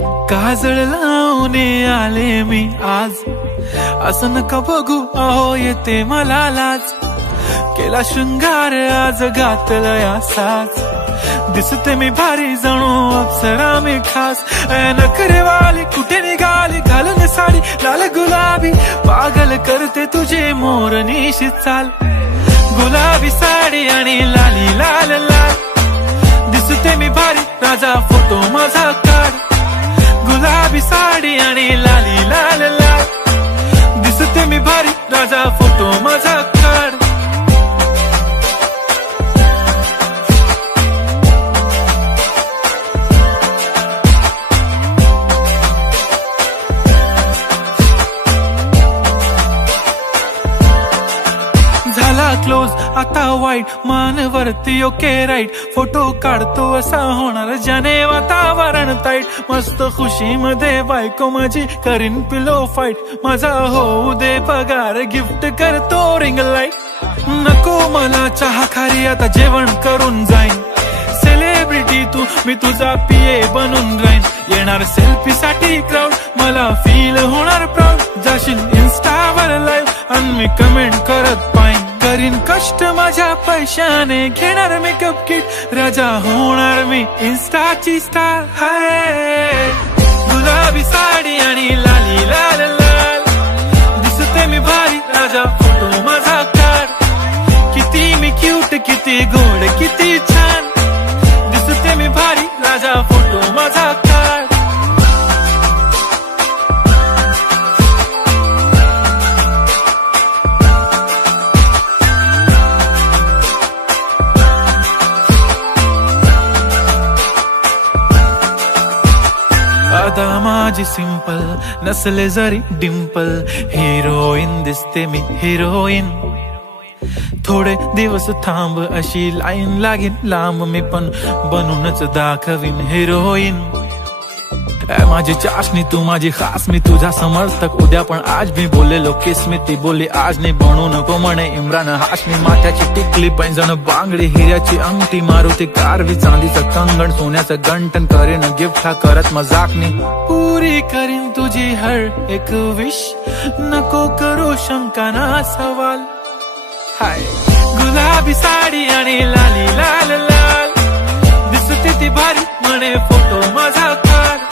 काजळ लावून आले मी आज, असं नका बघू अहो येते मला लाज. केला शृंगार आज घातला या साज, दिसते मी भारी जणू अप्सरा मी खास. नखरेवाली कुठे निघाली घालून साडी लाल गुलाबी, पागल करते तुझे मोरनीशी चाल. गुलाबी साडी आणि लाली लाल लाल, दिसते मी भारी राजा फोटो माझा काढ. गुलाबी साडी आणि लाली लाल लाल, दिसते मी भारी राजा फोटो माझा काढ. झाला क्लोज आता वाईट, मानवरती ओके राईट. फोटो काढतो असा होणार ज्याने वातावरण ताईट. मस्त खुशी मध्ये बायको माझी करीन पिलो फाईट. माझा होऊ दे पगार गिफ्ट करतो रिंग लाईट. नको मला चहा खारी आता जेवण करून जाईन. सेलिब्रिटी तू मी तुझा पिये बनून राहीन. येणार सेल्फी साठी क्राऊड मला फील होणार प्राऊड. जाशील इन्स्टावर लाईव्ह आणि मी कमेंट करत पाईन. करीन कष्ट माझ्या पैशाने घेणार मेकअप किट. राजा होणार मी इन्स्टाची स्टार. हाय गुलाबी साडी आणि लाली लाल लाल, दिसते मी भारी राजा फोटो माझा काढ. किती मी क्यूट किती गोड किती छान, दिसते मी भारी राजा फोटो माझा काढ. अदा माझी सिंपल नसले जरी डिंपल, हिरोईन दिसते मी हिरोईन. थोडे दिवस थांब अशी लाईन लागेल लांब, मी पण बनूनच दाखवीन हिरोईन. माझी चाशनी तू माझी खास, मी तुझा समर्थक उद्या पण आज. मी बोललेलो किस मी ती बोलली आज नाही. बनू नको म्हणे इम्रान हाशमी. माथ्याची टिकली पैंजण बांगडी हिऱ्याची अंगठी, मारुती कारवी चांदीचं कंगण सोन्याचं गंटन. करीन गिफ्ट हा करत मजाकनी. पुरी करीन तुझी हर एक विश, नको करू शंका ना सवाल. हाय गुलाबी साडी आणि लाली लाल लाल, दिसते ती भारी म्हणे फोटो माझा काढ.